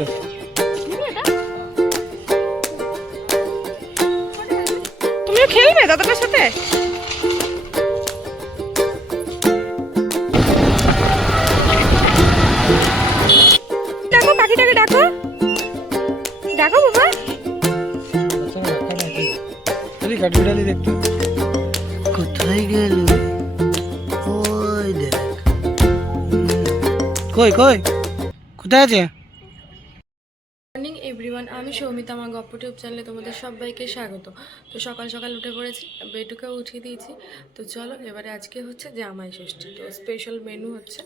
দেখতে তুমিও খেলবে দাদাটার সাথে? ডাকো পাখিটাকে ডাকো। ডাকো বাবা। চলি কাঠবিড়ালি দেখতে কোথায় গেল? ওই দেখ। কই কই? কোথায় আছে? আমি সৌমিতা, আমার গপ্প টিউব চ্যানেলে তোমাদের সবাইকে স্বাগত। তো সকাল সকাল উঠে পড়েছি বেটুকেও উঠিয়ে দিয়েছি। তো চলো, এবারে আজকে হচ্ছে জামাই ষষ্ঠী। তো স্পেশাল মেনু হচ্ছে,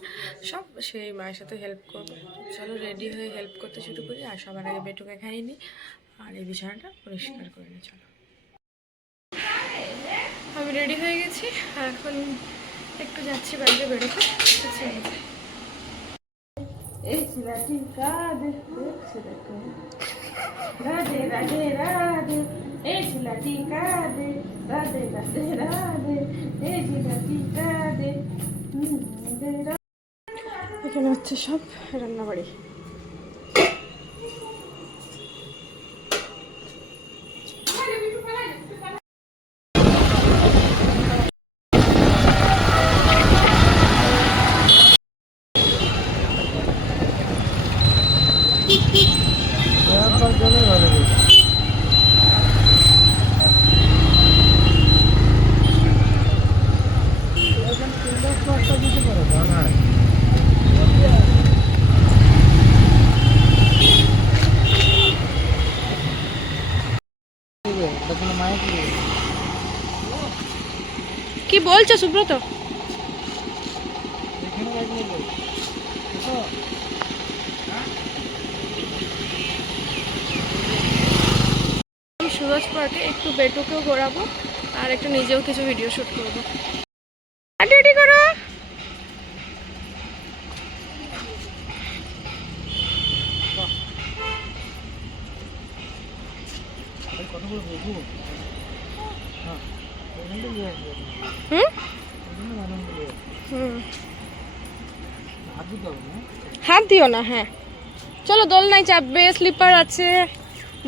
সব সেই মায়ের সাথে হেল্প করব। চলো রেডি হয়ে হেল্প করতে শুরু করি, আর সবার আগে বেটুকে খাইয়ে নিই। আর এই বিছানাটা পরিষ্কার করে নিই, চলো। আমি রেডি হয়ে গেছি এখন একটু যাচ্ছি বাইরে বেরোতে। এই ছেলেটি কাঁদে দেখছে দেখো রাধে রাধে রাধে এই ছেলেটি কাঁদে, রাধে রাধে রাধে এই ছেলেটি কাঁদে। এখানে হচ্ছে সব রান্নাবাড়ি কি বলছো সুব্রত আমি পার্কে একটু বেটুকেও ঘোরাবো আর একটু নিজেও কিছু ভিডিও শুট করব। হাত দিও না হ্যাঁ। চলো দোল দোলনায় চাপবে স্লিপার আছে।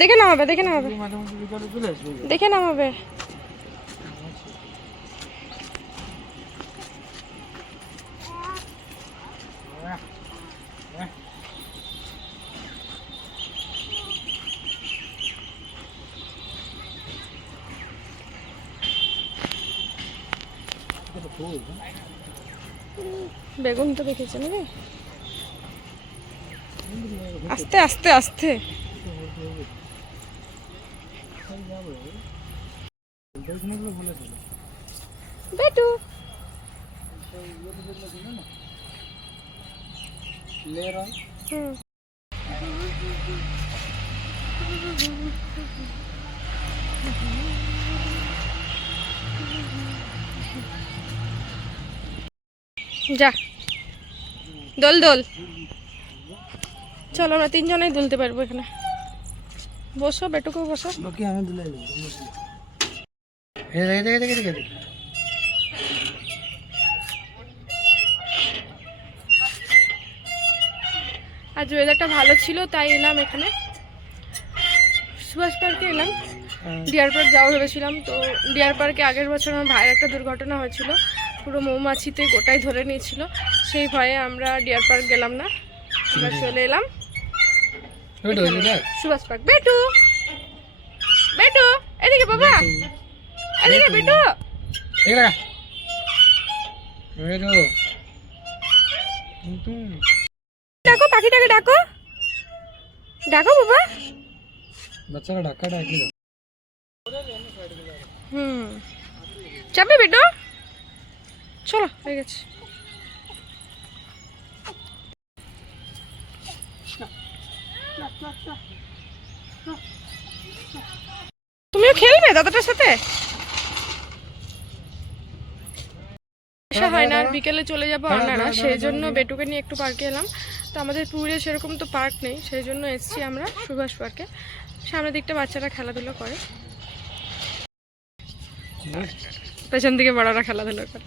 দেখে নামাবে দেখে নামাবে। দেখে নামাবে। বেগুন তো দেখেছে নাকি? আস্তে আস্তে আস্তে। বেটু। হুম। যা। দোল দোল। চলো আমরা তিনজনেই দুলতে পারব এখানে। বসো বেটুকেও বসো। আমি দেখে দেখে দেখে দেখে দেখে আজ ওয়েদারটা ভালো ছিল তাই এলাম এখানে। সুভাষ পার্কে এলাম। ডিয়ার পার্ক যাওয়া ভেবেছিলাম তো ডিয়ার পার্কে আগের বছর আমার ভাইয়ের একটা দুর্ঘটনা হয়েছিল। পুরো মৌমাছিতে গোটাই ধরে নিয়েছিল। সেই ভয়ে আমরা ডিয়ার পার্ক গেলাম না। আমরা চলে এলাম। সুভাষ পার্ক। বেটু! বেটু! এদিকে বাবা! এদিকে বেটু। দেখা ডাকো পাখিটাকে ডাকো। ডাকো বাবা। বাচ্চারা ডাকি দাও। হুম। চাপবে বেটু। চলো হয়ে গেছে। তুমিও খেলবে দাদাটার সাথে আসা হয় না বিকেলে চলে যাব আনারা সেই জন্য বেটুকে নিয়ে একটু পার্কে এলাম। তো আমাদের পুরুলিয়া সেরকম তো পার্ক নেই সেই জন্য এসছি আমরা সুভাষ পার্কে। সামনের দিকটা বাচ্চারা খেলাধুলো করে। পেছন দিকে বড়রা খেলাধুলো করে।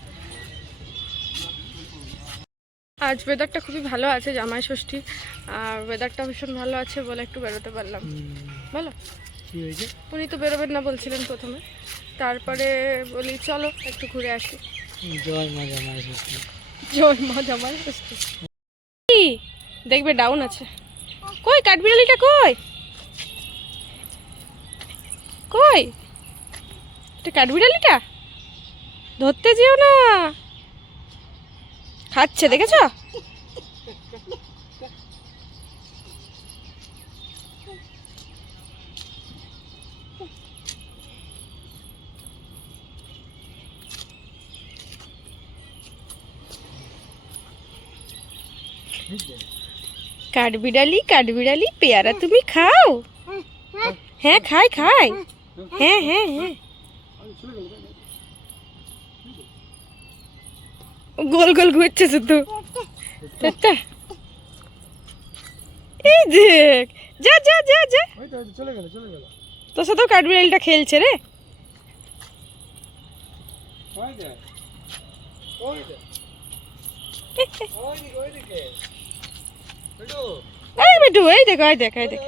আজ ওয়েদারটা খুবই ভালো আছে জামাই ষষ্ঠী। আর ওয়েদারটা ভীষণ ভালো আছে বলে একটু বেরোতে পারলাম। বলো? উনি তো বেরোবেন না বলছিলেন প্রথমে। তারপরে বলি চলো একটু ঘুরে আসি। জয় মা জামাই ষষ্ঠী। জয় মা জামাই ষষ্ঠী। দেখবে ডাউন আছে। কই কাঠবিড়ালিটা কই? কই? এটা কাঠবিড়ালিটা? ধরতে যেও না। খাচ্ছে, দেখেছ? কাঠবিড়ালি কাঠবিড়ালি পেয়ারা তুমি খাও। হ্যাঁ খাই খাই। হ্যাঁ হ্যাঁ হ্যাঁ। গোল গোল ঘুরছে শুধু। এই দেখ যা যা যা যা। চলে গেল চলে গেল তোর সাথেও কাঠবিড়ালিটা খেলছে রে। ওই ওই যে ওইদিকে ওইদিকে বেটু এই বেটু, এই দেখো, এই দেখ এই দেখ।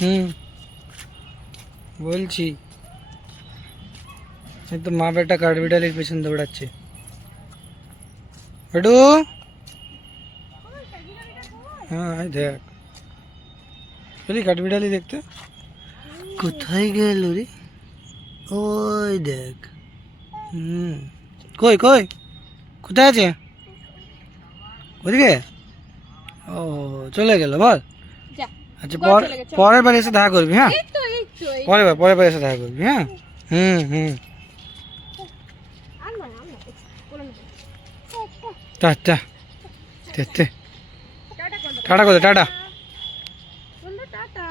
হুম। বলছি। এই তো মা বেটা কাঠবিড়ালির পেছন দৌড়াচ্ছে। বেটু? হ্যাঁ দেখ। চলি কাঠবিড়ালি দেখতে? কোথায় গেল রে? ওই দেখ। হুম কই কই কোথায় আছে ওদিকে ও চলে গেল বল যা আচ্ছা কই পর চলে গেছে? পরের বার এসে দেখা করবি হ্যাঁ এই তো এই তো এই পরের বার পরের বার এসে দেখা করবি হ্যাঁ হুম হুম আর না আর না বলে নেব। টাটা তে টাটা করো টাটা করে টাটা বন্ধু টাটা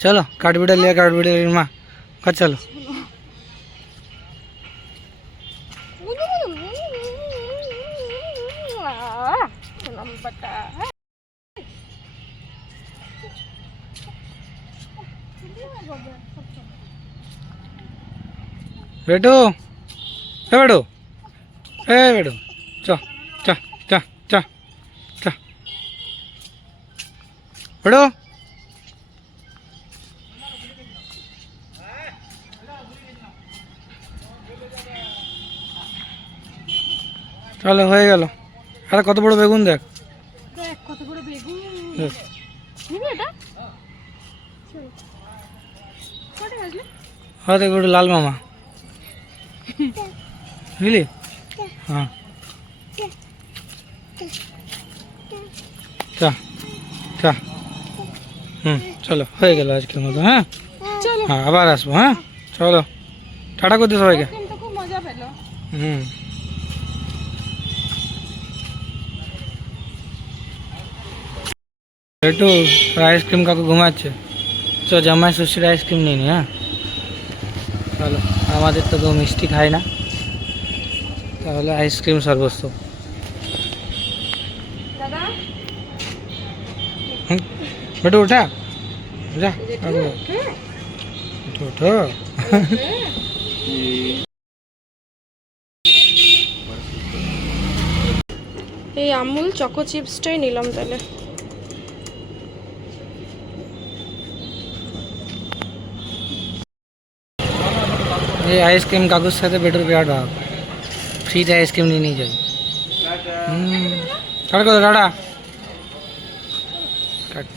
চলো কাঠবিড়ালি আর কাঠবিড়ালির মা বেটু এ বেটু এ বেটু চ চ চ চ চ। বেটু চলো হয়ে গেল। আরে কত বড় বেগুন দেখ। দেখ কত বড় বেগুন দেখ। নিবি এটা কটা আসলে হ্যাঁ দেখ লাল মামা। বুঝলি? হ্যাঁ। চা চা। হুম চলো হয়ে গেল আজকের মতো হ্যাঁ? হ্যাঁ আবার আসব হ্যাঁ? চলো। টাটা করতে সবাইকে। হুম। একটু আইসক্রিম কাকু ঘুমাচ্ছে। চ জামাই ষষ্ঠীর আইসক্রিম নিয়ে নি হ্যাঁ? চলো আমাদের তো কেউ মিষ্টি খায় না। তাহলে আইসক্রিম সর্বস্ব। বেটু ওঠা যা কাকু ওঠো ওঠো এই আমুল চকো চিপসটাই নিলাম তাহলে। এই আইসক্রিম কাকুর সাথে বেটুর বিরাট ভাব ফ্রিতে আইসক্রিম নিয়ে নিয়ে যাই। করো টাটা?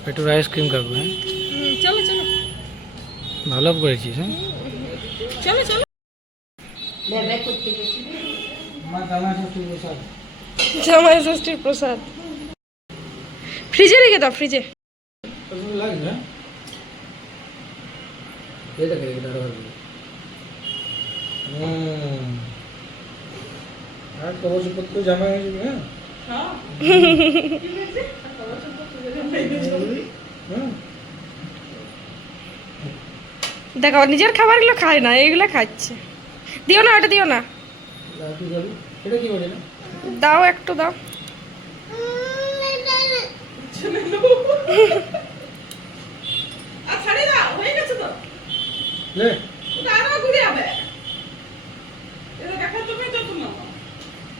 বেটুর আইসক্রিম কাকু হ্যাঁ? ভালো করেছিস হ্যাঁ? চলো চলো। জামাই ষষ্ঠীর প্রসাদ। ফ্রিজে রেখে দাও ফ্রিজে। আর কবচপত্র জামা হয়ে যাবে হ্যাঁ? দেখো নিজের খাবারগুলো খায় না এইগুলো খাচ্ছে। দিও না ওটা দিও না। যাবি এটা কি বলে না? দাও একটু দাও। লে।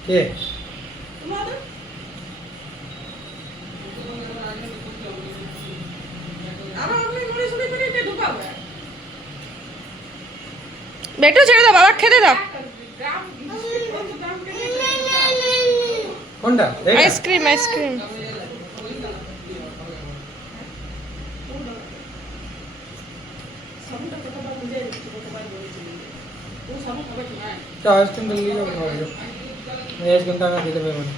কে? বেটু ছেড়ে দাও বাবা খেতে দাও। কোনটা? এইটা? আইসক্রিম আইসক্রিম তো নিয়ে যাব এই আইসক্রিমটা আমি খেতে পারব না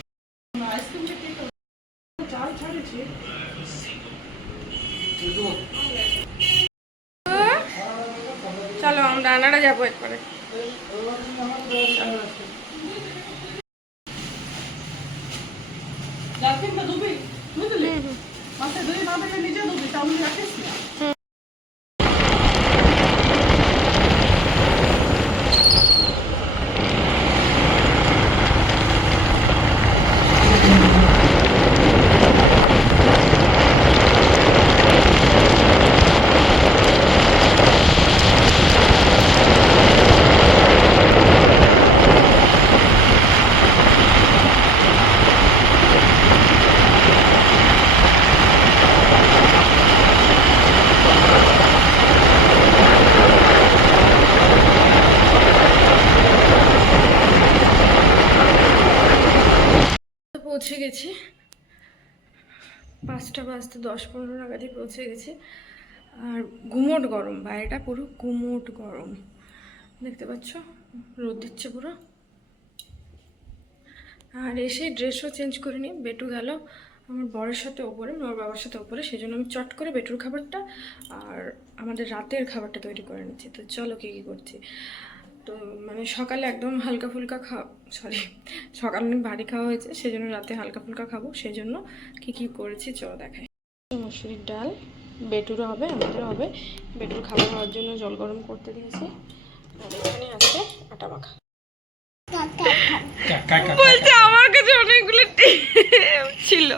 চলো আমরা আনারা যাব একবারে পৌঁছে দশ পনেরো নাগাদই পৌঁছে গেছি। আর গুমোট গরম, বাইরেটা পুরো গুমোট গরম। দেখতে পাচ্ছ? রোদ দিচ্ছে পুরো। আর এসে ড্রেসও চেঞ্জ করে নিই বেটু গেল আমার বরের সাথে ওপরে আমার বাবার সাথে ওপরে। সেই জন্য আমি চট করে বেটুর খাবারটা আর আমাদের রাতের খাবারটা তৈরি করে নিচ্ছি। তো চলো কী কী করছি? তো মানে সকালে একদম হালকা ফুলকা খাওয়া সরি সকালে অনেক ভারী খাওয়া হয়েছে, সেই জন্য রাতে হালকা ফুলকা খাব। সেই জন্য কী কী করেছি চলো দেখাই। মুসুরির ডাল বেটুরও হবে আমাদেরও হবে। বেটুর খাবার হওয়ার জন্য জল গরম করতে দিয়েছি। আর এখানে আছে আটা মাখা। বলছে আমার কাছে অনেকগুলো ছিল।